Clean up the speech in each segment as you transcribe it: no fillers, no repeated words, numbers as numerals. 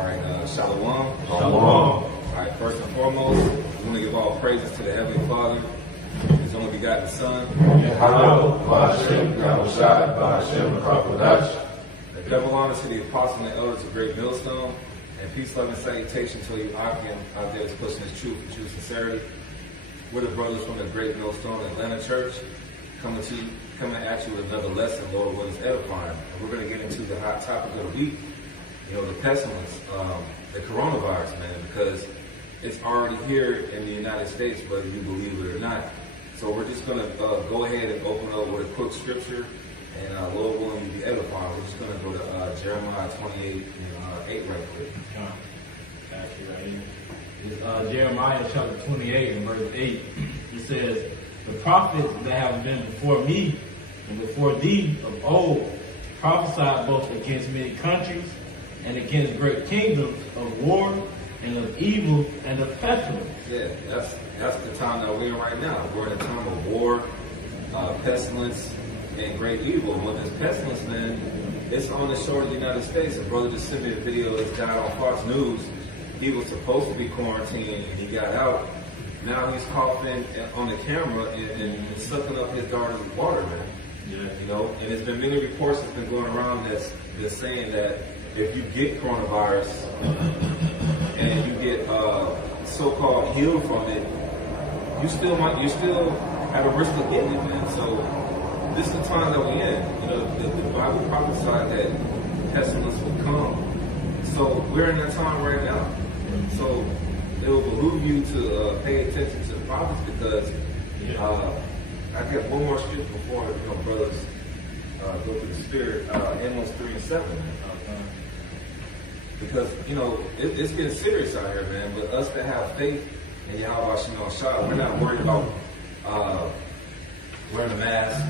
All right, Shalom. Shalom. All right, first and foremost, we want to give all praises to the Heavenly Father, His only begotten Son. The double honor to the apostles and the elders of Great Millstone, and peace, love, and salutation to you, Akim, out there that's pushing His truth and true sincerity. We're the brothers from the Great Millstone Atlanta Church, coming at you with another lesson, Lord, what is edifying. And we're going to get into the hot topic of the week, the pestilence, the coronavirus, man, because it's already here in the United States, whether you believe it or not. So we're just going to go ahead and open up with a quick scripture, and Lord willing, you be edifying. We're just going to go to Jeremiah 28 and 8 right quick. Got you right here. It's Jeremiah chapter 28 and verse 8. It says, "The prophets that have been before me and before thee of old prophesied both against many countries and against great kingdoms of war and of evil and of pestilence." Yeah, that's the time that we're in right now. We're in a time of war, pestilence, and great evil. And with this pestilence, man, it's on the shore of the United States. A brother just sent me a video of this guy on Fox News. He was supposed to be quarantined and he got out. Now he's coughing on the camera and sucking up his daughter's water, man. Yeah. And there's been many reports that's been going around that's saying that if you get coronavirus and you get so-called healed from it, you're still at a risk of getting it, man. So this is the time that we're in. The Bible prophesied that pestilence would come. So we're in that time right now. So it will behoove you to pay attention to the prophets, because I got one more scripture before brothers go through the Spirit. Amos 3 and 7. Because it's getting serious out here, man. But us that have faith in Yahweh Shai, we're not worried about wearing a mask.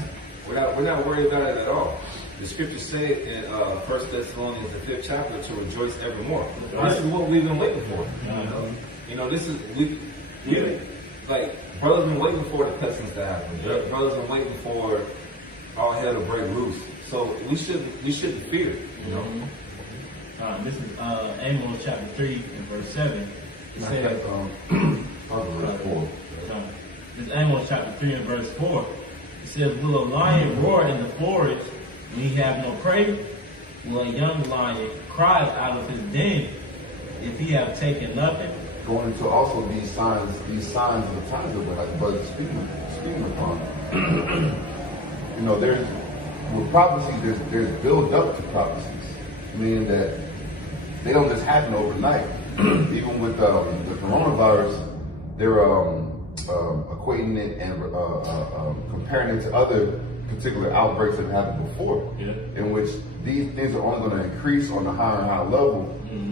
We're not worried about it at all. The scriptures say in 1 Thessalonians, the 5th chapter, to rejoice evermore. This is what we've been waiting for. This is like brothers been waiting for the pestilence to happen. Brothers been waiting for all hell to break loose. So we shouldn't fear. This is Amos chapter 3 and verse 7. It says, this is Amos chapter 3 and verse 4. It says, "Will a lion roar in the forest when he have no prey? Will a young lion cry out of his den if he have taken nothing?" Going into also these signs of the times that we're brother speaking upon. There's with prophecy, there's build up to prophecies, meaning that they don't just happen overnight. Even with the coronavirus, they're equating it and comparing it to other particular outbreaks that happened before, in which these things are only going to increase on a higher and higher level.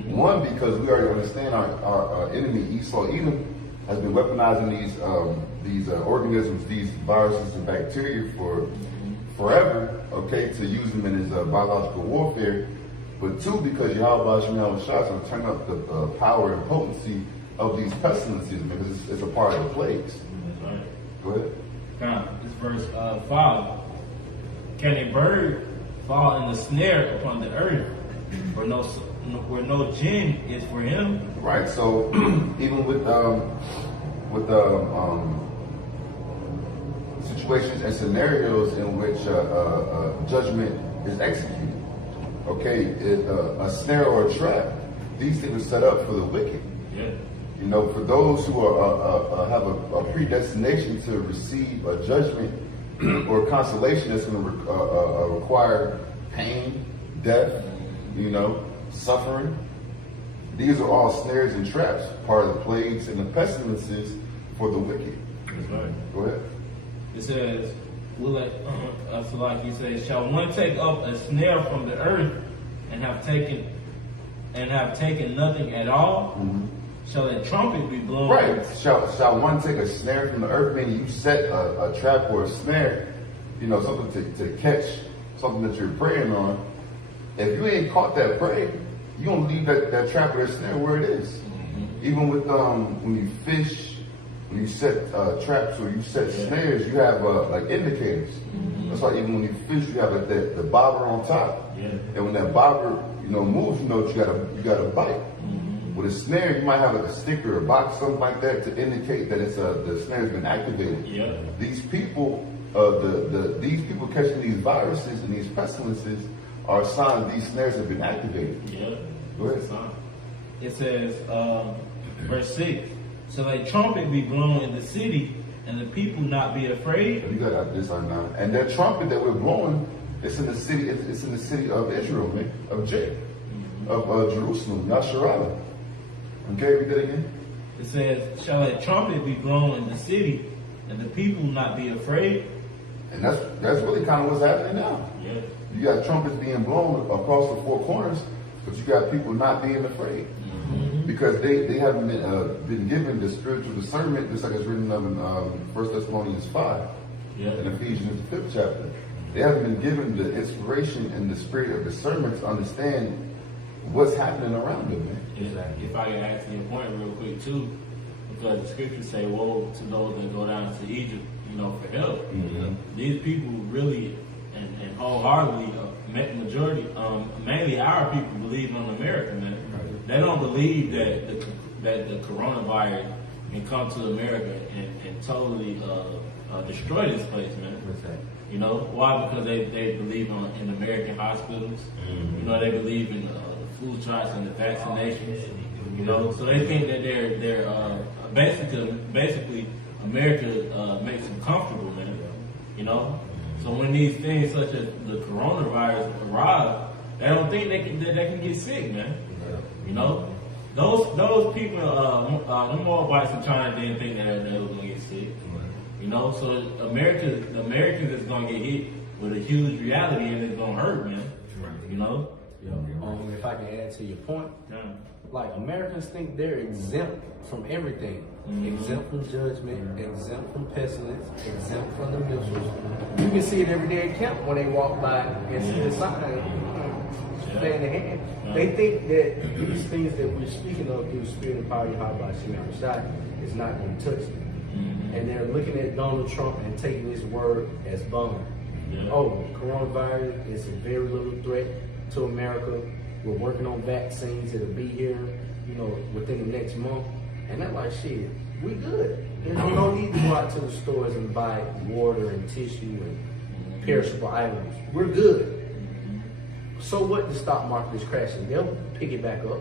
One, because we already understand our enemy Esau Edom has been weaponizing these organisms, these viruses and bacteria for forever, to use them in his biological warfare. But two, because Yahweh Shai is going to turn up the power and potency of these pestilences, because it's a part of the plagues. Go ahead. This verse 5. "Can a bird fall in the snare upon the earth, where no gin is for him?" Right. So even with situations and scenarios in which judgment is executed, a snare or a trap, these things are set up for the wicked. For those who have a predestination to receive a judgment or consolation that's going to require pain, death, suffering. These are all snares and traps, part of the plagues and the pestilences for the wicked. That's right. Go ahead. It says, "Shall one take up a snare from the earth and have taken nothing at all? Shall a trumpet be blown?" Right. Shall one take a snare from the earth, meaning you set a trap or a snare, something to catch something that you're preying on. If you ain't caught that prey, you don't leave that trap or that snare where it is. Even with when you fish, when you set traps or you set snares, you have like indicators. That's why even when you fish, you have like the bobber on top. Yeah. And when that bobber, moves, you know that you got a bite. With a snare, you might have like a sticker or box, something like that, to indicate that it's the snare's been activated. Yeah. These people, these people catching these viruses and these pestilences are a sign that these snares have been activated. Yeah. Go ahead. It says, verse 6, "So a trumpet be blown in the city, and the people not be afraid." You got this on now. And that trumpet that we're blowing, it's in the city. It's in the city of Israel, man, of Jerusalem, Yasharallah. Okay, read that again. It says, "Shall a trumpet be blown in the city, and the people not be afraid?" And that's really kind of what's happening now. Yeah. You got trumpets being blown across the four corners, but you got people not being afraid because they haven't been given the spiritual discernment, just like it's written of in 1 Thessalonians 5 and Ephesians the 5th chapter. They haven't been given the inspiration and the spirit of discernment to understand what's happening around them, man. Exactly. If I can add to your point real quick too, because the scriptures say, "Woe to those that go down to Egypt, for help." These people really and wholeheartedly, majority, mainly our people, believe on America, man. They don't believe that the coronavirus can come to America and totally destroy this place, man. Why? Because they believe in American hospitals. They believe in the flu shots and the vaccinations. So they think that they're basically America makes them comfortable, man. So when these things such as the coronavirus arrive, they don't think they can get sick, man. Those people, the Moabites in China didn't think that they was gonna get sick. So the Americans is gonna get hit with a huge reality, and it's gonna hurt, man. If I can add to your point, like Americans think they're exempt from everything. Exempt from judgment, exempt from pestilence, exempt from the missiles. You can see it every day at camp when they walk by and see the sign, fan the hand. They think that these things that we're speaking of through Spirit and Power Yahweh Shemar Shai is not going to touch them. And they're looking at Donald Trump and taking his word as bond. Oh, coronavirus is a very little threat to America. We're working on vaccines that'll be here, within the next month. And they're like, shit, we good. There's no need to go out to the stores and buy water and tissue and perishable items. We're good. So what? The stock market is crashing. They'll pick it back up,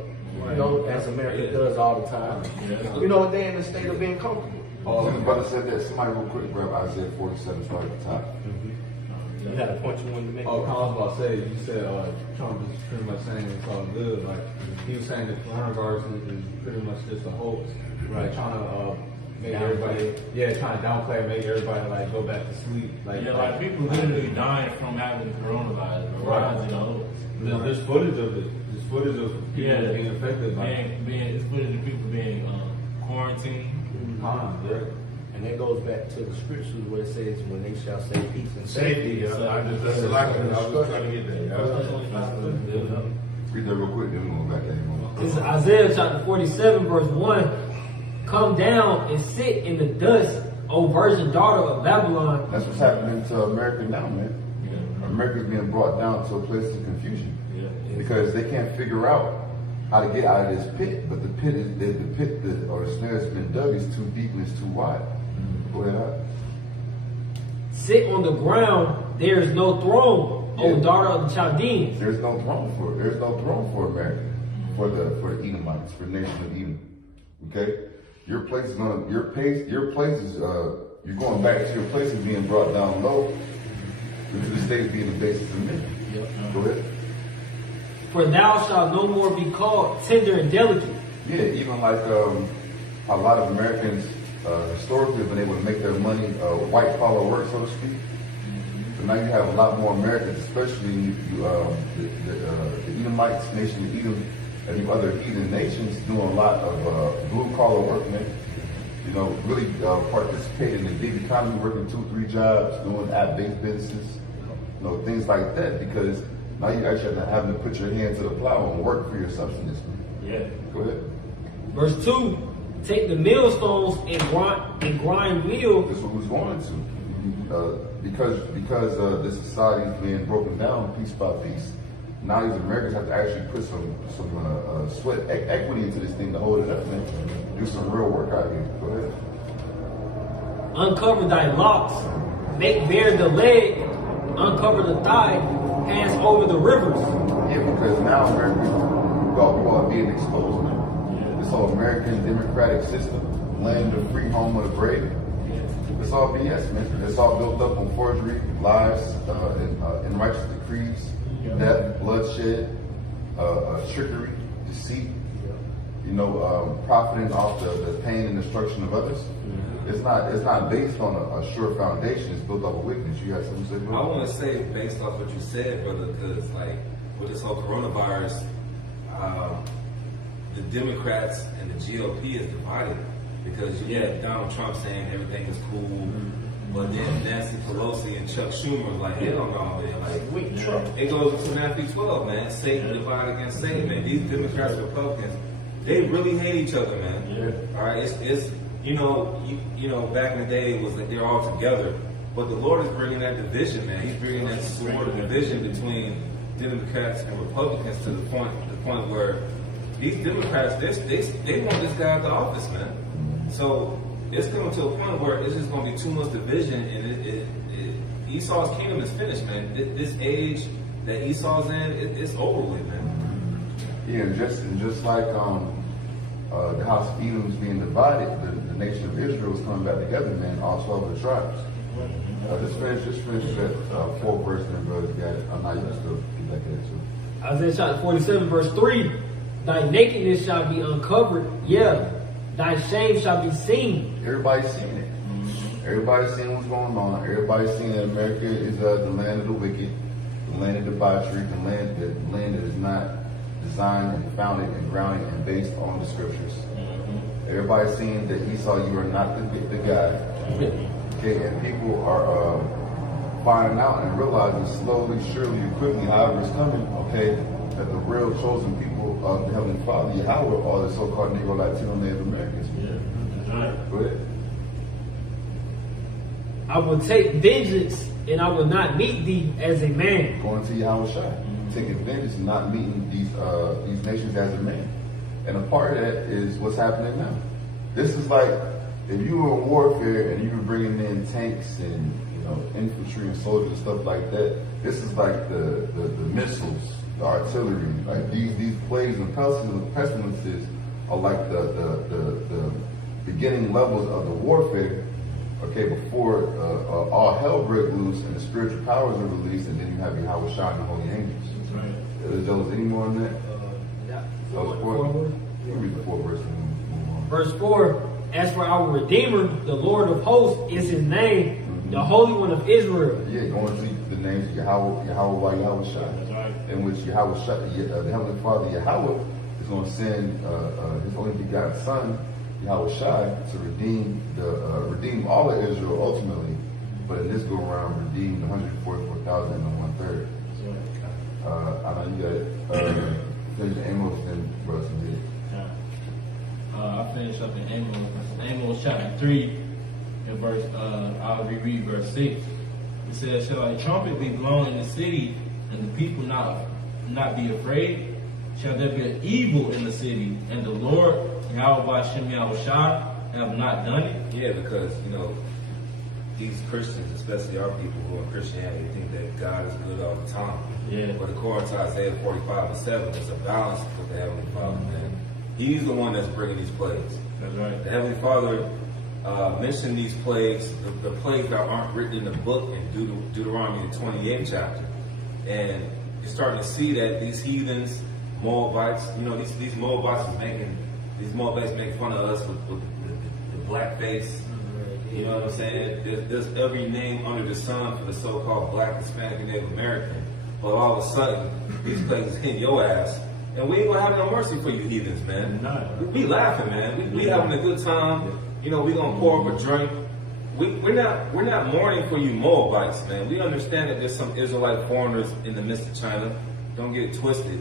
as America does all the time. They're in a state of being comfortable. The brother said that. Somebody real quick grab Isaiah 47, start at the top. You had a point you wanted to make? Oh, I was about to say, you said Trump is pretty much saying it's all good. Like, he was saying that coronavirus is pretty much just a hoax. Like, trying to make everybody, trying to downplay and make everybody, like, go back to sleep. Like people literally dying from having coronavirus. Right. There's footage of it. There's footage of people being affected. It's footage of people being quarantined. And that goes back to the scriptures where it says, when they shall say peace and safety. That's exactly I was trying to get there. Read that real quick, then we'll go back there. This is Isaiah chapter 47, verse 1. "Come down and sit in the dust, O virgin daughter of Babylon." That's what's happening to America now, man. America's being brought down to a place of confusion because they can't figure out how to get out of this pit. But the pit or the snare that's been dug is too deep and it's too wide. Go ahead. "Sit on the ground, there is no throne, O daughter of the Chaldeans." There's no throne for it. There's no throne for America, for the Edomites, for the nation of Edom. Okay, your place is you're going back to your place is being brought down low, because the state is being the basis of men. Go ahead. "For thou shalt no more be called tender and delicate." Yeah, even like a lot of Americans historically have been able to make their money white collar work, so to speak. So now you have a lot more Americans, especially the Edomites, nation of Edom, and the other heathen nations, doing a lot of blue collar work, man. Really participating in the gig economy, working 2-3 jobs, doing app-based businesses, things like that, because now you actually have having to put your hand to the plow and work for your subsistence, man. Yeah. Go ahead. Verse 2. take the millstones and grind meal. That's what we was going to. Because this society is being broken down piece by piece. Now these Americans have to actually put some sweat equity into this thing to hold it up, man. Do some real work out here. Go ahead. Uncover thy locks, make bare the leg, uncover the thigh, pass over the rivers. Yeah, because now America, we all being exposed, man. This whole American democratic system, land of free, home of the brave. It's all BS, man. It's all built up on forgery, lies, and righteous decrees, death, bloodshed, trickery, deceit. You know, profiting off the pain and destruction of others. It's not based on a sure foundation. It's built off of weakness. You got something to say, bro? I want to say, based off what you said, brother, because like with this whole coronavirus, the Democrats and the GOP is divided because you have Donald Trump saying everything is cool, but then Nancy Pelosi and Chuck Schumer are like, hell no, man. Like, it goes to Matthew 12, man. Satan divided against Satan, man. These Democrats and Republicans, they really hate each other, man. Yeah. All right, it's you know, back in the day it was like they're all together, but the Lord is bringing that division, man. He's bringing that sword of division between Democrats and Republicans to the point where these Democrats they want this guy at the office, man. So it's coming to a point where it's just going to be too much division, and Esau's kingdom is finished, man. This age that Esau's in, it's over with, man. Yeah, and just like the house of Edom is being divided, the nation of Israel is coming back together, man. All 12 of the tribes. Just finish that 4th verse, and brothers got it. I'm not used to get back at it too. Isaiah chapter 47, verse 3. Thy nakedness shall be uncovered, yeah. Thy shame shall be seen. Everybody's seeing it. Everybody's seeing what's going on. Everybody's seeing that America is the land of the wicked, the land of debauchery, the land that is not designed and founded and grounded and based on the scriptures. Everybody's seeing that Esau, you are not the guy. Okay, and people are finding out and realizing slowly, surely, or quickly, however it's coming, okay, that the real chosen people of the Heavenly Father, Yahweh, are the so-called Negro, Latino, Native Americans. Go ahead. I will take vengeance, and I will not meet thee as a man. Going to Yahweh Shai, taking vengeance and not meeting these nations as a man. And a part of that is what's happening now. This is like if you were in warfare and you were bringing in tanks and infantry and soldiers and stuff like that. This is like the missiles, the artillery, like these plagues and pestilences are like the beginning levels of the warfare. Okay, before all hell breaks loose and the spiritual powers are released, and then you have your Yahweh Shai and the holy angels. That's right. Is there any more on that? Yeah. That was 4. You can read the 4th verse and move on. Verse 4, as for our Redeemer, the Lord of hosts is his name, the Holy One of Israel. Yeah, going to see the names of Yahweh by Yahweh Shai. That's right. In which Yahweh Shai, the Heavenly Father Yahweh is going to send his only begotten Son, Yahweh Shai, to redeem all of Israel ultimately, but in this go around, redeem the 144,000 and 1/3. I know you got it. Finish Amos and Russ and did. I finish up in Amos chapter 3, and verse. I'll reread verse 6. It says, "Shall a trumpet be blown in the city, and the people not be afraid? Shall there be an evil in the city, and the Lord Yahweh Shem Yahweh Shai have not done it?" Yeah, because these Christians, especially our people who are in Christianity, think that God is good all the time. Yeah. But according to Isaiah 45:7, it's a balance with the Heavenly Father, man. He's the one that's bringing these plagues. That's right. The Heavenly Father mentioned these plagues, the plagues that aren't written in the book in Deuteronomy, the 28th chapter. And you're starting to see that these heathens, Moabites, these Moabites make fun of us with the black face. You know what I'm saying? There's every name under the sun for the so-called black, Hispanic, and Native American. But all of a sudden, these places hit your ass. And we ain't gonna have no mercy for you heathens, man. No. We laughing, man. We having a good time. We gonna pour up a drink. We're not mourning for you Moabites, man. We understand that there's some Israelite foreigners in the midst of China. Don't get it twisted.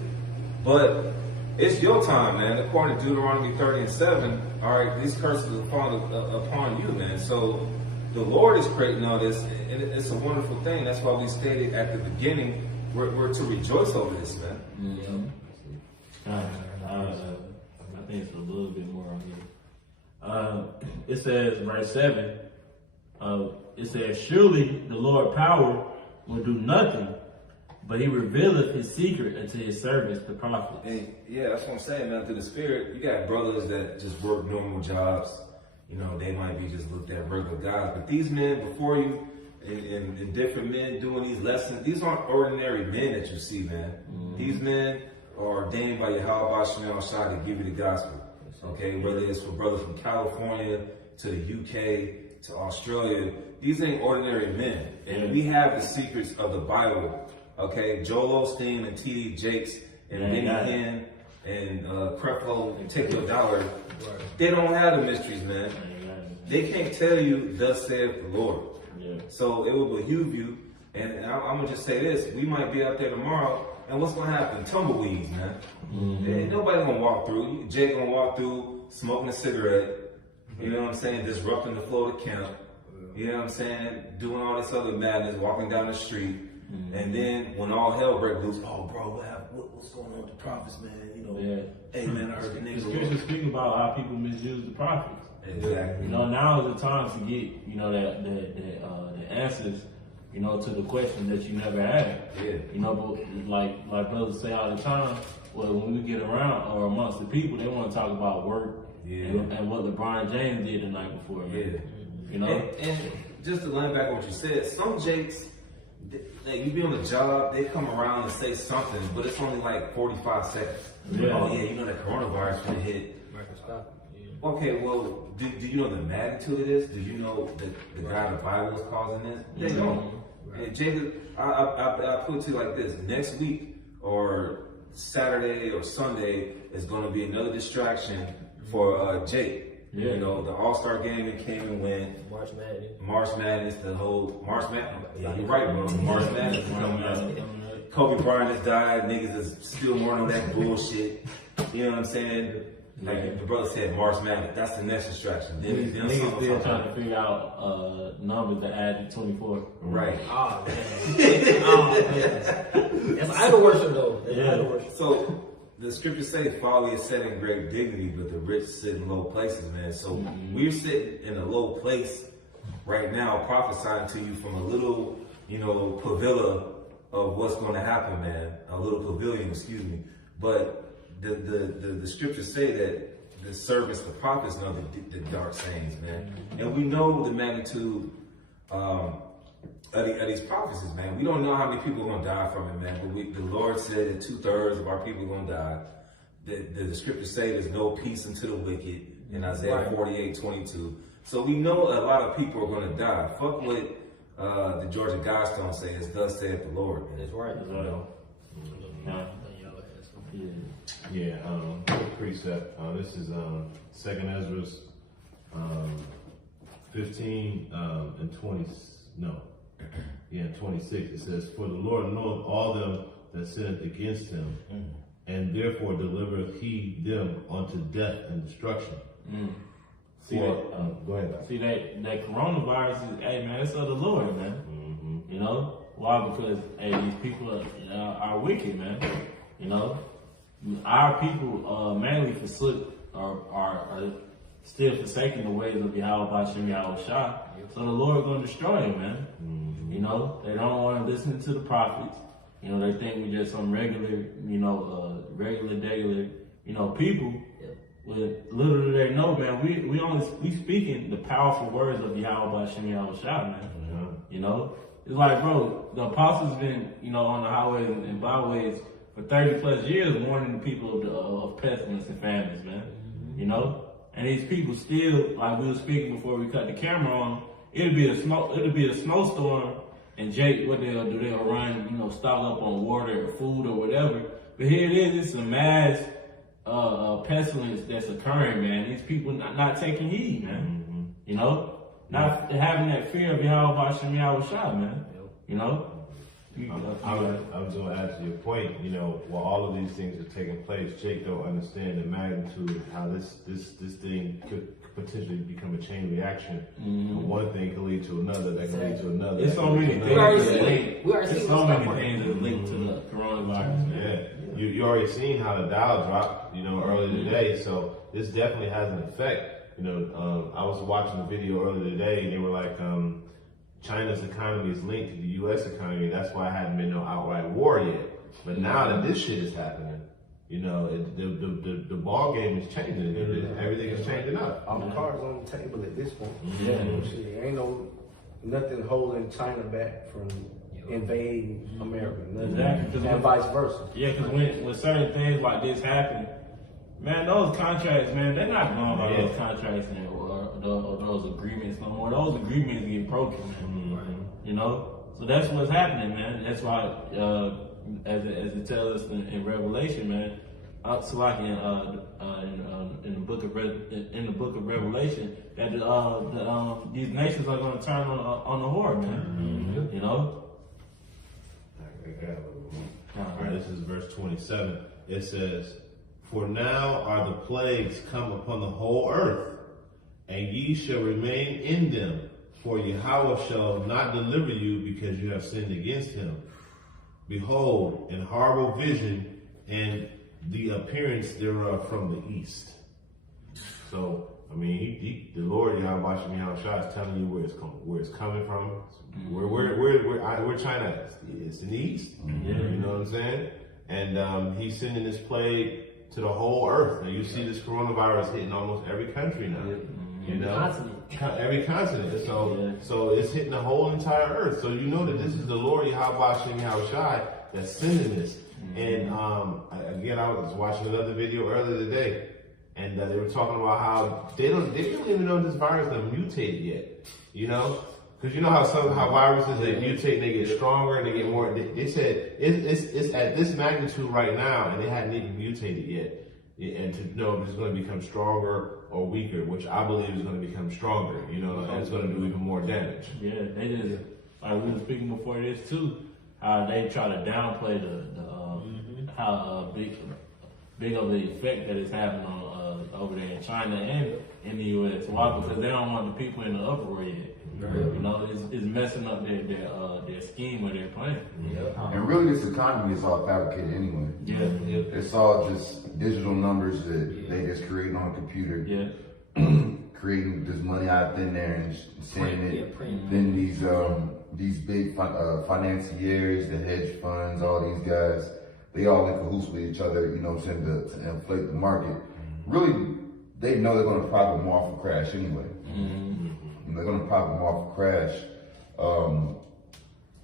But it's your time, man. According to Deuteronomy 30:7, all right, these curses will fall upon you, man. So the Lord is creating all this, and it's a wonderful thing. That's why we stated at the beginning, we're to rejoice over this, man. I think it's a little bit more on here. It says, verse 7, it says, surely the Lord power will do nothing, but he revealeth his secret unto his servants, the prophets. And yeah, that's what I'm saying, man. Through the Spirit, you got brothers that just work normal jobs. You know, they might be just looked at regular guys. But these men before you, and different men doing these lessons, these aren't ordinary men that you see, man. These men are ordained by Yahweh Shem Shai to give you the gospel. Okay, whether it's for brothers from California to the UK to Australia, these ain't ordinary men. And we have the secrets of the Bible. Okay, Joel Osteen and T.D. Jakes and Benny Hinn and Creflo and Take Your Dollar, they don't have the mysteries, man. They can't tell you, thus saith the Lord. So it will behoove you, and I'm gonna just say this: we might be out there tomorrow, and what's gonna happen? Tumbleweeds, man. Ain't nobody gonna walk through. Jay gonna walk through smoking a cigarette. You know what I'm saying? Disrupting the flow of the camp. You know what I'm saying? Doing all this other madness, walking down the street, and then when all hell breaks loose, oh bro, what's going on with the prophets, man? You know, hey man, I heard the niggas. The scriptures speak about how people misuse the prophets. Exactly. You know, now is the time to get, you know, the answers, you know, to the question that you never had. Yeah. You know, but like brothers say all the time, well, when we get around or amongst the people, they want to talk about work and what LeBron James did the night before. Man. You know? And just to land back on what you said, some Jakes, like you be on the job, they come around and say something, but it's only like 45 seconds. Oh yeah, you know that coronavirus gonna hit. Okay, well, do you know the magnitude of this? Do you know that the God of the Bible is causing this? They don't. And Jacob, I put it to you like this: next week or Saturday or Sunday is going to be another distraction for Jake. You know, the All-Star game that came and went. March Madness, the whole March Madness. Yeah, you're right, bro. March Madness is coming up. Kobe Bryant has died. Niggas is still mourning on that bullshit. You know what I'm saying? Like the brother said, March Madness. That's the next distraction. Then niggas still trying to figure out numbers to add to 24. Right. Oh man. That's idol worship though. That's idol worship. So the scriptures say folly is set in great dignity, but the rich sit in low places, man. So we're sitting in a low place right now, prophesying to you from a little, you know, pavilion of what's going to happen, man. A little pavilion, excuse me. But the scriptures say that the servants, the prophets, know the dark sayings, man. And we know the magnitude of these prophecies, man. We don't know how many people are going to die from it, man. But the Lord said that 2/3 of our people are going to die. The scriptures say there's no peace unto the wicked in Isaiah 48:22. So we know a lot of people are going to die. Fuck what the Georgia Guidestone says, thus saith the Lord. Man. That's right. You know? Precept. This is 2nd Ezra 15 and 20. No, 26. It says, "For the Lord knoweth all them that sinneth against him, and therefore delivereth he them unto death and destruction." See that? Go ahead. See that coronavirus is, hey man, it's of the Lord, man. You know why? Because hey, these people are wicked, man. You know. Our people mainly forsook are still forsaking the ways of Yahweh Shem Shai. So the Lord going to destroy them, man. You know, they don't want to listen to the prophets. You know, they think we just some regular, you know, regular, you know, people. With little do they know, man, we speaking the powerful words of Yahweh Shem Shai, man. You know, it's like, bro, the apostles been, you know, on the highways and byways for 30 plus years, warning the people of pestilence and famines, man. You know, and these people still, like we were speaking before we cut the camera on, it'll be a snowstorm, and Jake, what they'll do, they'll run, you know, stock up on water or food or whatever. But here it is, it's a mass pestilence that's occurring, man. These people not taking heed, man. You know, not having that fear of Yahweh Shem Shai, man. You know. I was going to ask you, point, you know, while all of these things are taking place, Jake don't understand the magnitude of how this thing could potentially become a chain reaction. One thing can lead to another, that can lead to another. It's so many things We already that seen link. it. We already There's seen so this many stuff. things that link to the coronavirus, man. Yeah, you already seen how the Dow dropped, you know, earlier today. So this definitely has an effect. You know, I was watching a video earlier today, and they were like, China's economy is linked to the U.S. economy. That's why it hadn't been no outright war yet. But now that this shit is happening, you know, the ball game is changing. Everything is changing up. All the cards on the table at this point. Yeah. Shit, ain't nothing holding China back from invading America. Nothing. Exactly. And vice versa. Yeah, because when certain things like this happen, man, those contracts, man, they're not going by those contracts or those agreements no more. Those agreements get broken, man. You know? So that's what's happening, man. That's why, as it tells us in Revelation, man, so like in the book of Revelation, that these nations are going to turn on the whore, man. You know? All right, this is verse 27. It says, "For now are the plagues come upon the whole earth, and ye shall remain in them. For Yahweh shall not deliver you because you have sinned against him. Behold, an horrible vision, and the appearance thereof from the east." So, I mean, the Lord Yahweh is telling you where it's coming from. Where China is. It's in the east. You know what I'm saying? And he's sending this plague to the whole earth. Now you see this coronavirus hitting almost every country now. You know, every continent. So it's hitting the whole entire earth. So you know that this is the Lord Yahweh that's sending this. And again, I was watching another video earlier today, and they were talking about how they don't even know this virus has mutated yet. You know, because you know how viruses, they mutate and they get stronger and they get more. They said it's at this magnitude right now, and they hadn't even mutated yet. And to know if it's going to become stronger or weaker, which I believe is going to become stronger, you know, and it's going to do even more damage. Yeah, they just, like we were speaking before this too, how they try to downplay how big of the effect that it's having on over there in China and in the U.S. Why? Because they don't want the people in the uproar yet. You know, it's messing up their scheme or their plan. And really, this economy is all fabricated anyway. It's all just digital numbers that they just create on a computer. Creating this money out thin there and sending it. Then these big financiers, the hedge funds, all these guys, they all in cahoots with each other, you know what I'm saying, to inflate the market. Really, they know they're going to profit more off a crash anyway. They're going to profit more off a crash.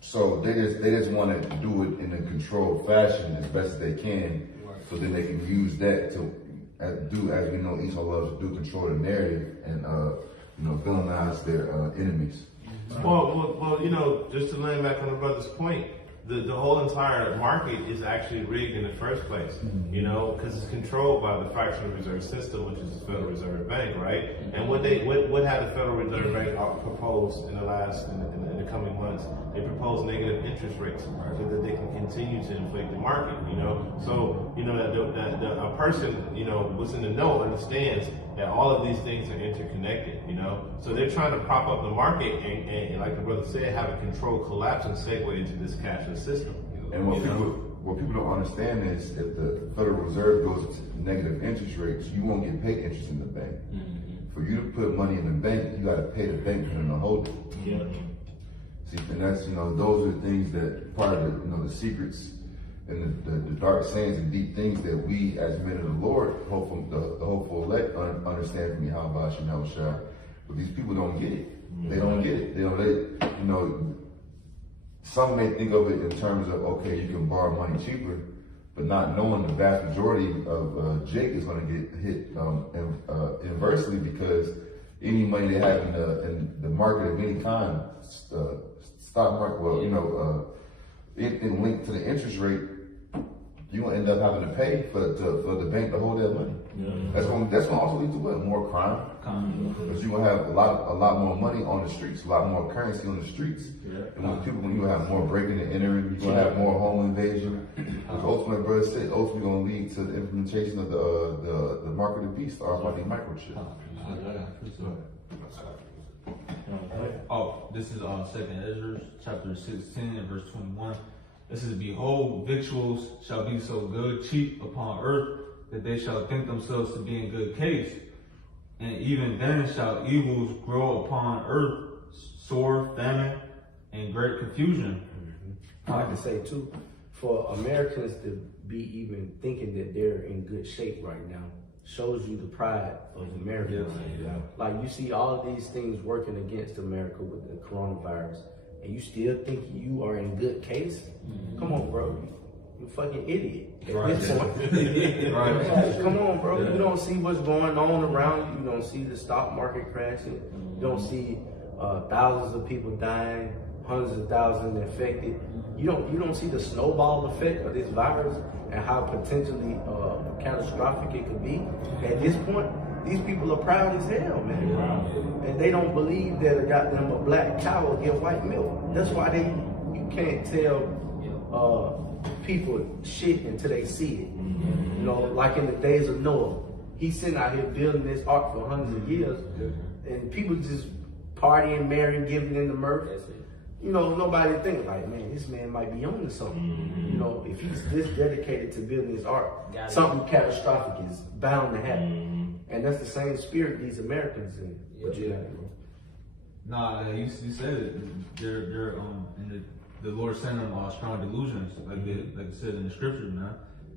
So they just want to do it in a controlled fashion as best as they can, so then they can use that to do, as we know, Esau loves to do, control the narrative and you know, villainize their enemies. Well, you know, just to land back on the brother's point, the whole entire market is actually rigged in the first place, you know, because it's controlled by the fractional reserve system, which is the Federal Reserve Bank, right? And what had the Federal Reserve Bank proposed in the coming months? They proposed negative interest rates so that they can continue to inflate the market, you know. So, you know, that a person, you know, what's in the know understands that all of these things are interconnected, you know. So they're trying to prop up the market and like the brother said, have a controlled collapse and segue into this cashless system. And what people don't understand is if the Federal Reserve goes to negative interest rates, you won't get paid interest in the bank. For you to put money in the bank, you got to pay the bank for them to hold it. See, and that's, you know, those are the things that part of the, you know, the secrets and the dark sayings and deep things that we as men of the Lord, the hopeful elect, understand from Yahweh Shah. But these people don't get it. They don't get it. You know, some may think of it in terms of, okay, you can borrow money cheaper, but not knowing the vast majority of Jake is going to get hit inversely, because any money they have in the market of any kind, stock market, well, you know, anything linked to the interest rate, you're gonna end up having to pay for the bank to hold that money. That's gonna also lead to what? More crime. Because you're gonna have a lot more money on the streets, a lot more currency on the streets. And when you have more breaking and entering, you're gonna have more home invasion. Because ultimately, like brother said, ultimately going to lead to the implementation of the mark of the beast, the almighty microchip. Oh, this is 2nd Ezra, chapter 16 and verse 21. It says, behold, victuals shall be so good, cheap upon earth, that they shall think themselves to be in good case. And even then shall evils grow upon earth, sword, famine, and great confusion. I like to say too, for Americans to be even thinking that they're in good shape right now shows you the pride of America. Like you see all of these things working against America with the coronavirus, and you still think you are in good case? Come on, bro. You fucking idiot. At this point. Like, come on, bro. You don't see what's going on around you. You don't see the stock market crashing. You don't see thousands of people dying, hundreds of thousands infected. You don't see the snowball effect of this virus and how potentially catastrophic it could be. At this point, these people are proud as hell, man. And they don't believe that a black cow will give white milk. That's why you can't tell people shit until they see it. You know, like in the days of Noah. He's sitting out here building this ark for hundreds of years, and people just partying, marrying, giving in the mirth. You know, nobody think like, man, this man might be on to something. You know, if he's this dedicated to building his ark, something catastrophic is bound to happen. And that's the same spirit these Americans in. Nah, you said it. They're in the Lord sent them strong delusions, like it says in the scriptures, man.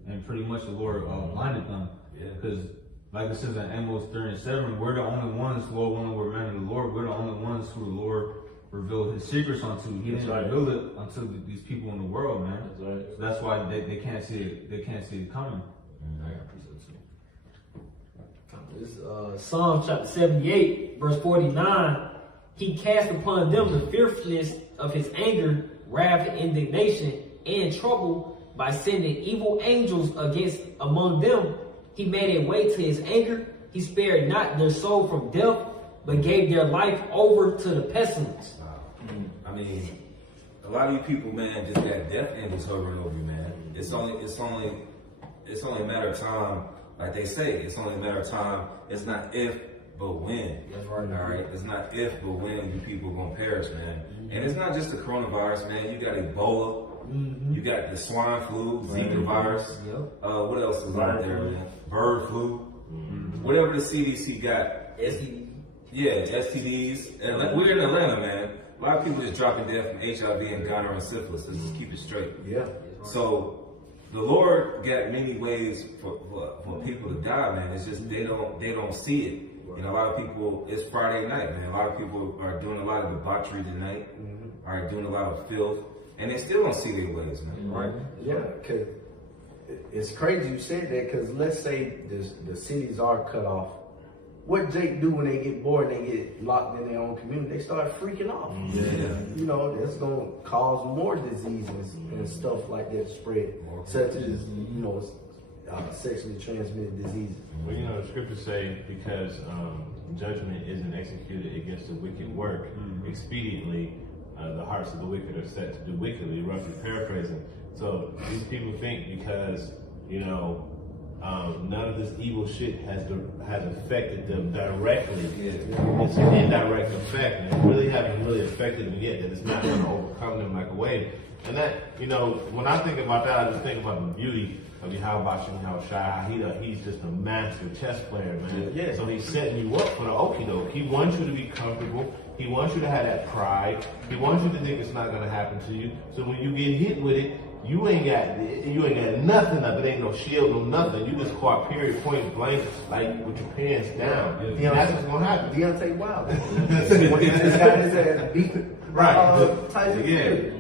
And pretty much the Lord blinded them. Because like it says in Amos 3:7, we're the only ones, Lord, when we're men of the Lord, we're the only ones who the Lord revealed his secrets unto. He didn't reveal it unto these people in the world, man. So that's why they can't see it. They can't see it coming. Psalm chapter 78, verse 49. He cast upon them the fierceness of his anger, wrath, and indignation, and trouble by sending evil angels against among them. He made a way to his anger. He spared not their soul from death, but gave their life over to the pestilence. I mean, a lot of you people, man, just got death angels hovering over you, man. It's only a matter of time. Like they say, it's only a matter of time. It's not if, but when. That's right. All right. It's not if, but when you people gonna perish, man. And it's not just the coronavirus, man. You got Ebola. You got the swine flu, Zika virus. What else is out there, man? Bird flu. Whatever the CDC got. STD. Yeah, STDs. And like, we're in Atlanta, man. A lot of people just dropping dead from HIV and gonorrhea and syphilis. Let's just keep it straight. So the Lord got many ways for people to die, man. It's just they don't see it. You know, a lot of people, it's Friday night, man. A lot of people are doing a lot of debauchery tonight, are doing a lot of filth, and they still don't see their ways, man. Right? Yeah, because it's crazy you said that, because let's say the cities are cut off. What Jake do when they get bored and they get locked in their own community? They start freaking off. You know, that's going to cause more diseases and stuff like that spread, such as, you know, sexually transmitted diseases. Well, you know, the scriptures say because judgment isn't executed against the wicked work expediently, the hearts of the wicked are set to do wickedly, roughly paraphrasing. So these people think because, you know, none of this evil shit has affected them directly. It's an indirect effect, and it really haven't really affected them yet, that it's not going to overcome them like a way. And that, you know, when I think about that, I just think about the beauty of Yahweh Shai. He's just a master chess player, man. So he's setting you up for the okie doke. He wants you to be comfortable. He wants you to have that pride. He wants you to think it's not going to happen to you. So when you get hit with it, you ain't got nothing of it. Ain't no shield, no nothing. You just caught period, point blank, like with your pants down. And that's what's gonna happen. Deontay Wilder. When he just got his ass beat. Tyson Fury.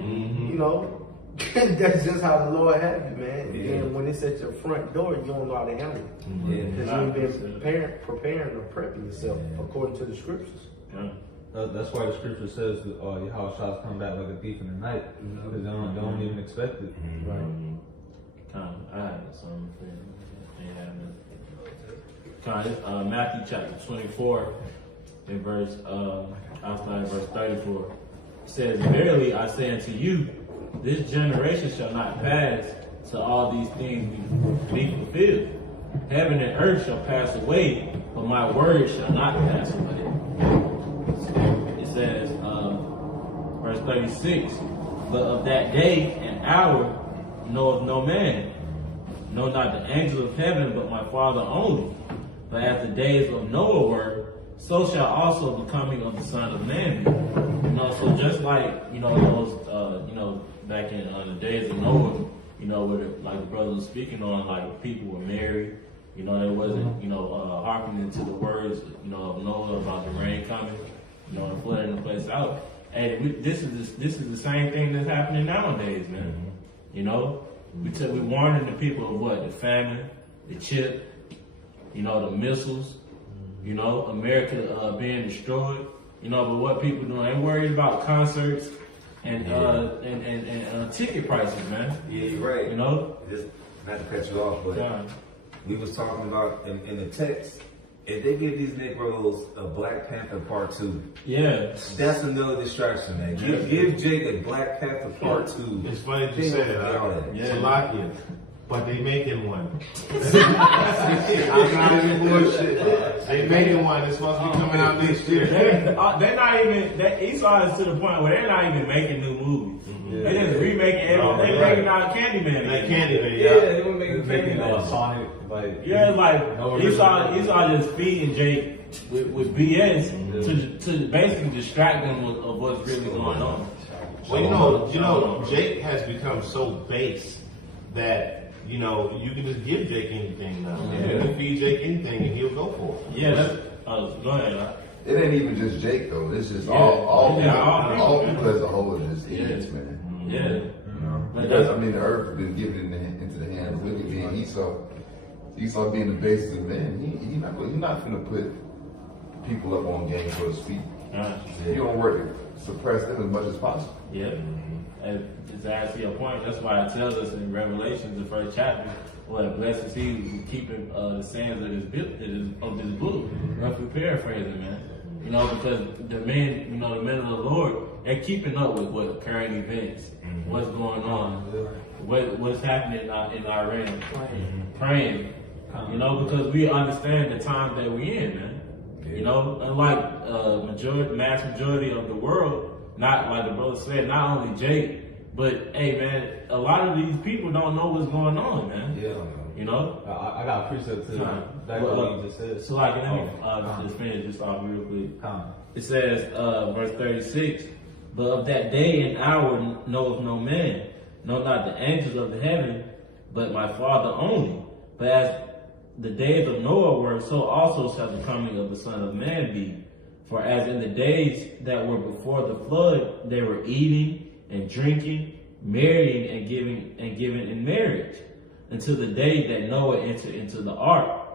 You know, that's just how the Lord have you, man. And when it's at your front door, you don't know how to handle it. Because you ain't been preparing or prepping yourself according to the scriptures. That's why the scripture says that Yahweh shall come back like a thief in the night, because they don't even expect it. I have something for you. Matthew chapter 24, in verse 34, it says, "Verily I say unto you, this generation shall not pass till all these things be fulfilled. Heaven and earth shall pass away, but my word shall not pass away. It says, verse 36, but of that day and hour knoweth no man, no, not the angels of heaven, but my Father only. But as the days of Noah were, so shall also the coming of the Son of Man be. So just like, those, back in the days of Noah, where like the brother was speaking on, like people were married, they wasn't, hearkening to the words, of Noah about the rain coming, and flooding the place out. And this is the same thing that's happening nowadays, man. We warning the people of what? The famine, the chip, the missiles, America being destroyed. But what people doing? They worried about concerts and ticket prices, man. Yeah, you're right. Just not to cut you off, but we was talking about in the text. If they give these Negroes a Black Panther Part 2, that's another distraction, man. Give Jake a Black Panther Part 2. It's funny that you say that. Salakia. But they making one. I'm not even bullshit. They making one. It's supposed to be coming out next year. They're not even. Esau is to the point where they're not even making new movies. They just remaking everything. They're making out Candyman. Like Candyman, they were making Candyman. Sonic, like Esau just feeding Jake with BS to basically distract them of what's really going on. Well, Jake has become so base that you can just give Jake anything now. You can feed Jake anything and he'll go for it. Go ahead. It ain't even just Jake though. It's just all people as a whole are just idiots, man. Because the earth has been given into the hands of wicked men. Esau being the basis of man, he's not gonna put people up on game, so to speak. You don't work to suppress them as much as possible. And to answer your point, that's why it tells us in Revelation, the first chapter, what blessed is he who keeping the sayings of this book. Roughly paraphrasing, man. Because the men of the Lord, they're keeping up with what current events, what's going on, what's happening in Iran, praying. Because we understand the times that we're in, man. Unlike mass majority of the world. Not like the brother said, not only Jake, but hey man, a lot of these people don't know what's going on, man. I got a precept to that what you just said. So let me just finish this off real quick. It says, verse 36, but of that day and hour knoweth no man, no not the angels of the heaven, but my Father only. But as the days of Noah were, so also shall the coming of the Son of Man be. For as in the days that were before the flood, they were eating and drinking, marrying and giving in marriage, until the day that Noah entered into the ark,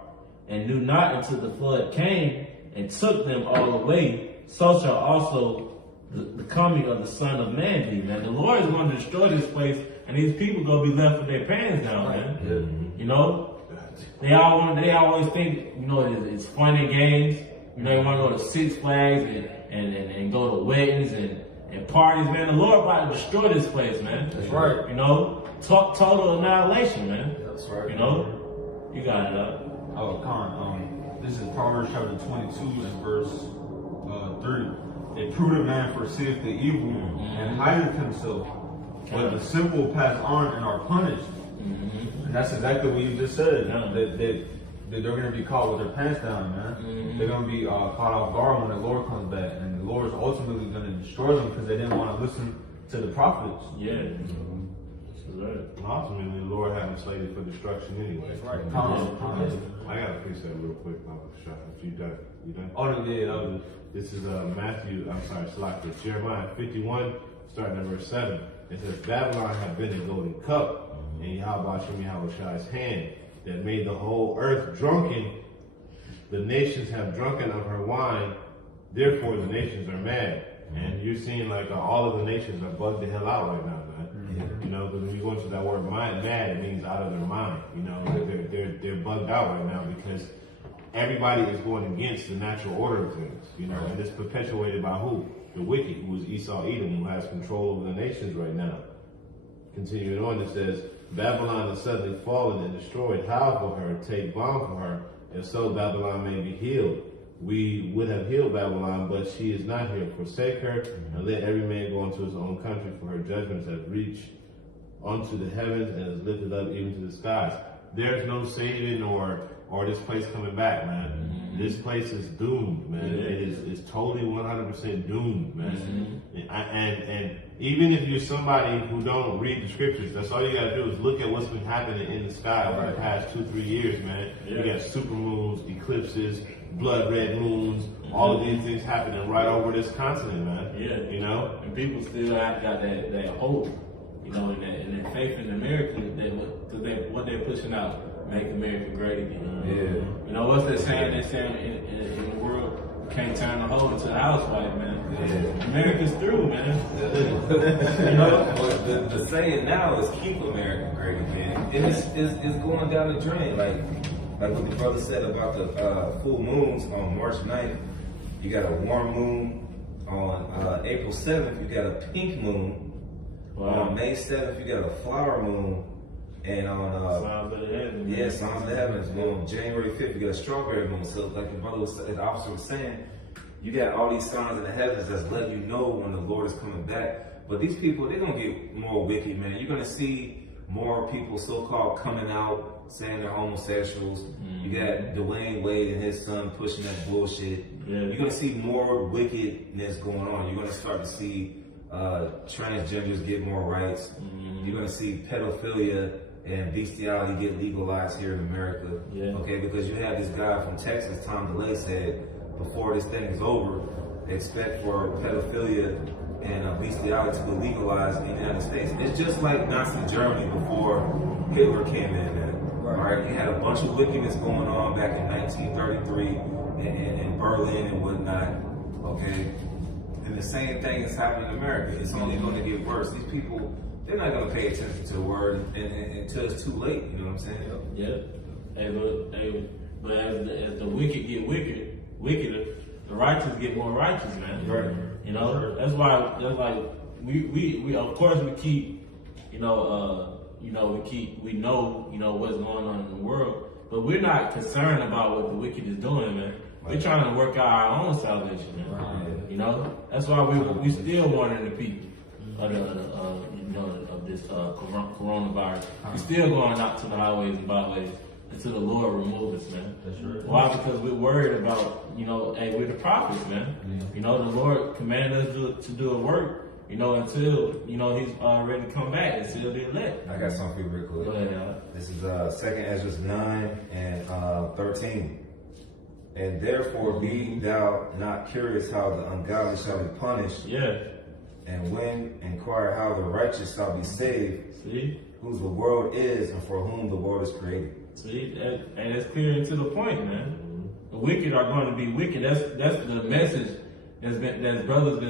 and knew not until the flood came and took them all away. So shall also the coming of the Son of Man be. Man, the Lord is going to destroy this place, and these people going to be left with their pants down, man. They always think it's fun and games. They want to go to Six Flags and go to weddings and parties, man. The Lord about to destroy this place, man. That's right. Total annihilation, man. That's right. You got it up. This is Proverbs chapter 22 and verse 3. A prudent man foreseeth the evil and hideth himself, but the simple pass on and are punished. And that's exactly what you just said. That they're going to be caught with their pants down, man. They're going to be caught off guard when the Lord comes back, and the Lord is ultimately going to destroy them because they didn't want to listen to the prophets. Ultimately, the Lord had them slated for destruction anyway. That's right. I got a precept real quick. If you done? Oh, yeah. This is Jeremiah 51, starting at verse 7. It says, Babylon had been a golden cup, and Yahweh Shem Yahushai's hand, that made the whole earth drunken. The nations have drunken of her wine, therefore the nations are mad. And you're seeing like all of the nations are bugged the hell out right now, man. Because when you go into that word mad, it means out of their mind. They're bugged out right now because everybody is going against the natural order of things. And it's perpetuated by who? The wicked, who is Esau Edom, who has control over the nations right now. Continuing on, it says, Babylon is suddenly fallen and destroyed. Howl for her, take balm for her, and so Babylon may be healed. We would have healed Babylon, but she is not here. Forsake her, and let every man go into his own country, for her judgments have reached unto the heavens and is lifted up even to the skies. There's no saving or this place coming back, man. This place is doomed, man. It's totally 100% doomed, man. And even if you're somebody who don't read the scriptures, that's all you gotta do is look at what's been happening in the sky over the past 2-3 years, man. You got super moons, eclipses, blood red moons, all of these things happening right over this continent, man. Yeah. You know? And people still have got that hope, you know, and that faith in America, because what they're pushing out, make America great again. Yeah. You know, what's that saying they say in the world? Can't turn the hoe into a housewife, man. Yeah. America's through, man. You know? But the saying now is keep America great again. And it's going down the drain. Like what the brother said about the full moons on March 9th, you got a warm moon. On April 7th, you got a pink moon. Wow. On May 7th, you got a flower moon. And on Signs of the heavens. yeah, Signs of the Heavens. On January 5th, you got a strawberry moon. So like the officer was saying, you got all these signs in the heavens that's letting you know when the Lord is coming back. But these people, they're gonna get more wicked, man. You're gonna see more people so-called coming out saying they're homosexuals. You got Dwayne Wade and his son pushing that bullshit. Yeah. You're gonna see more wickedness going on. You're gonna start to see transgenders get more rights. You're gonna see pedophilia and bestiality get legalized here in America. Yeah. Okay, because you have this guy from Texas, Tom DeLay, said before this thing is over, expect for pedophilia and bestiality to be legalized in the United States. It's just like Nazi Germany before Hitler came in, man. All right, you had a bunch of wickedness going on back in 1933 in Berlin and whatnot. Okay, and the same thing is happening in America. It's only going to get worse. These people, they're not going to pay attention to the word until it's too late. You know what I'm saying? Yeah. But as the wicked get wickeder, the righteous get more righteous, man. Right. You know, that's why we of course we keep, we know what's going on in the world, but we're not concerned about what the wicked is doing, man. We're trying to work out our own salvation, man. Right. You know, that's why we still warning the people of this coronavirus. We're still going out to the highways and byways until the Lord remove us, man. That's right. Why? Because we're worried about, hey, we're the prophets, man. Yeah. You know, the Lord commanded us to do a work, until, He's ready to come back and seal the elect. I got something for you real quick. Go ahead, Al. This is 2nd Ezra 9 and 13. And therefore be thou not curious how the ungodly shall be punished, Yeah. and when inquire how the righteous shall be saved, See? whose the world is and for whom the world is created. See? And it's clear and to the point, man. The wicked are going to be wicked. That's the message that brothers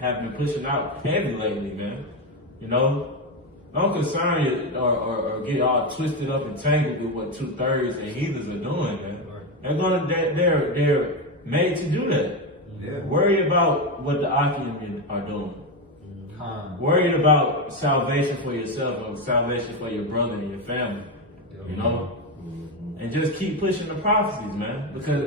have been pushing out heavy lately, man. Don't concern you or get all twisted up and tangled with what 2/3 and heathens are doing, man. They're made to do that. Yeah. Worry about what the Achaeans are doing. Worried about salvation for yourself or salvation for your brother and your family. And just keep pushing the prophecies, man. Because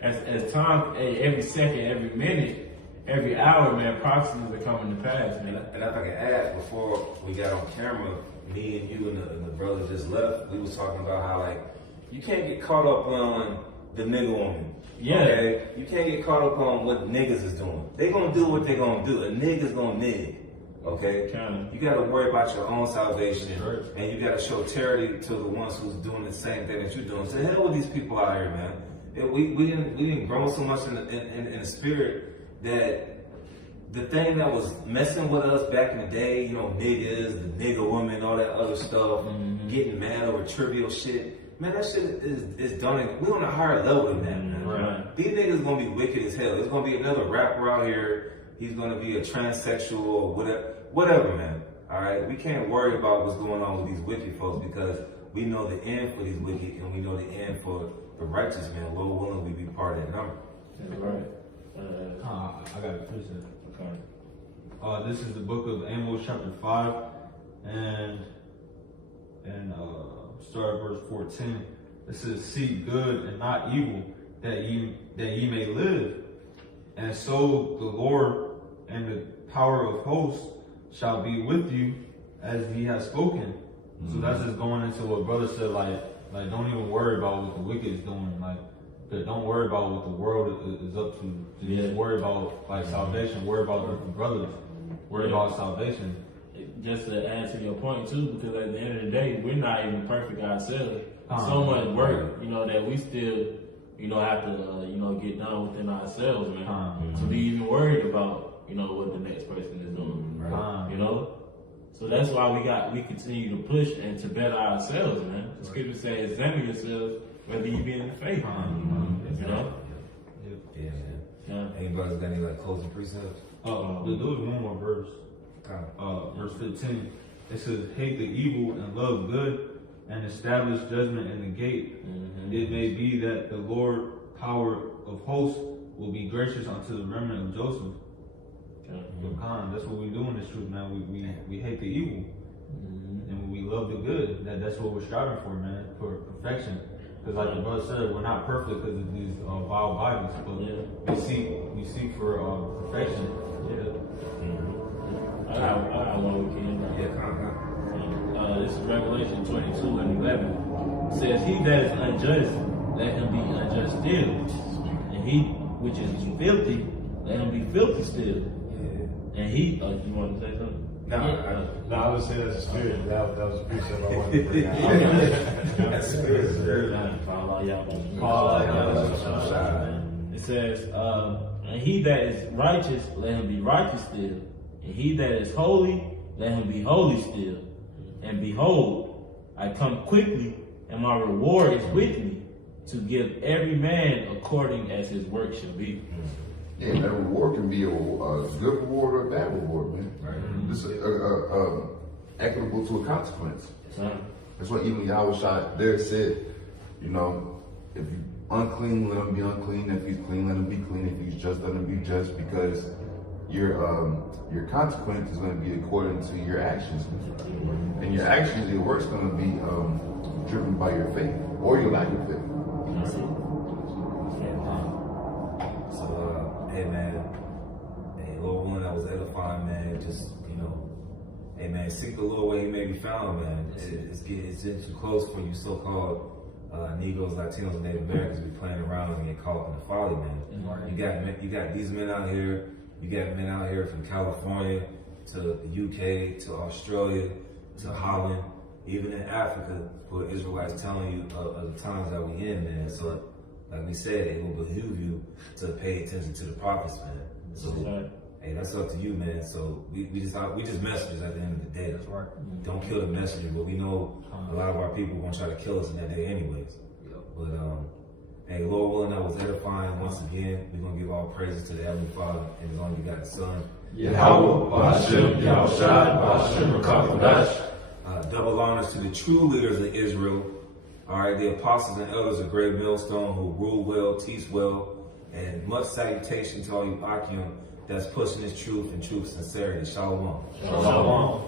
as time, every second, every minute, every hour, man, prophecies are coming to pass, man. And if I can add, before we got on camera, me and you and the brother just left, we was talking about how, you can't get caught up on the nigga woman. Yeah. Okay? You can't get caught up on what niggas is doing. They gonna do what they gonna do. A nigga's gonna nig. Okay? Kinda. You gotta worry about your own salvation. Right. And you gotta show charity to the ones who's doing the same thing that you're doing. So hell with these people out here, man. We didn't grow so much in the spirit that the thing that was messing with us back in the day, niggas, the nigga woman, all that other stuff, getting mad over trivial shit. Man, that shit is done. We're on a higher level than that, man. Right. These niggas gonna be wicked as hell. There's gonna be another rapper out here. He's gonna be a transsexual or whatever, man. All right, we can't worry about what's going on with these wicked folks because we know the end for these wicked and we know the end for the righteous, man. Lord willing, we be part of that number. That's right. I got a question. Okay. This is the book of Amos chapter 5 and and start at verse 14. It says, "Seek good and not evil, that ye may live. And so the Lord and the power of hosts shall be with you, as he has spoken." So that's just going into what brother said, like don't even worry about what the wicked is doing, like don't worry about what the world is up to. Just worry about like salvation, worry about the brothers, worry about salvation. Just to add to your point too, because at the end of the day, we're not even perfect ourselves. So much work, that we still, have to, get done within ourselves, man. To be even worried about, what the next person is doing, right? So that's why we continue to push and to better ourselves, man. The scripture says, examine yourselves whether you be in the faith, Yeah, man. Anybody got any like closing precepts? There was one more verse. Verse 15. It says, "Hate the evil and love good, and establish judgment in the gate. It may be that the Lord, power of hosts, will be gracious unto the remnant of Joseph." That's what we do in this truth, man. We hate the evil, and we love the good. That's what we're striving for, man, for perfection. Because like the brother said, we're not perfect because of these vile bodies, but we seek for perfection. I got one weekend. This is Revelation 22 and 11. It says, "He that is unjust, let him be unjust still. And he which is filthy, let him be filthy still. And he, you want to say something? No, I would say that's a spirit. That was a precept I wanted to bring out. That's a spirit. It says, and he that is righteous, let him be righteous still. And he that is holy, let him be holy still. And behold, I come quickly, and my reward is with me, to give every man according as his work should be." Yeah, that reward can be a good reward or a bad reward, man. Right. This is equitable to a consequence. That's why even Yahweh Shai there said, if you unclean, let him be unclean. If he's clean, let him be clean. If he's just, let him be just, because your consequence is going to be according to your actions. And your actions, your work's going to be driven by your faith or your lack of faith. Hey man, Lord willing, that was edifying, man. Just, hey man, seek the Lord where he may be found, man. It's getting too close for you so-called Negroes, Latinos, and Native Americans be playing around and get caught up in the folly, man. You got these men out here, you got men out here from California to the UK, to Australia, to Holland, even in Africa, where Israelites telling you of the times that we in, man. So, like we said, it will behoove you to pay attention to the prophets, man. So, hey, that's up to you, man. So we just messengers at the end of the day. That's right. Don't kill the messenger, but we know a lot of our people gonna try to kill us in that day, anyways. But hey, Lord willing, that was edifying. Once again, we're gonna give all praises to the Heavenly Father and His only begotten Son, Yahweh, Ba'ashem, Yahushai, Ba'ashem, Rakakadash. Double honors to the true leaders of Israel. All right, the apostles and elders of Great Millstone who rule well, teach well, and much salutation to all you Akim that's pushing this truth and truth sincerity. Shalom. Shalom.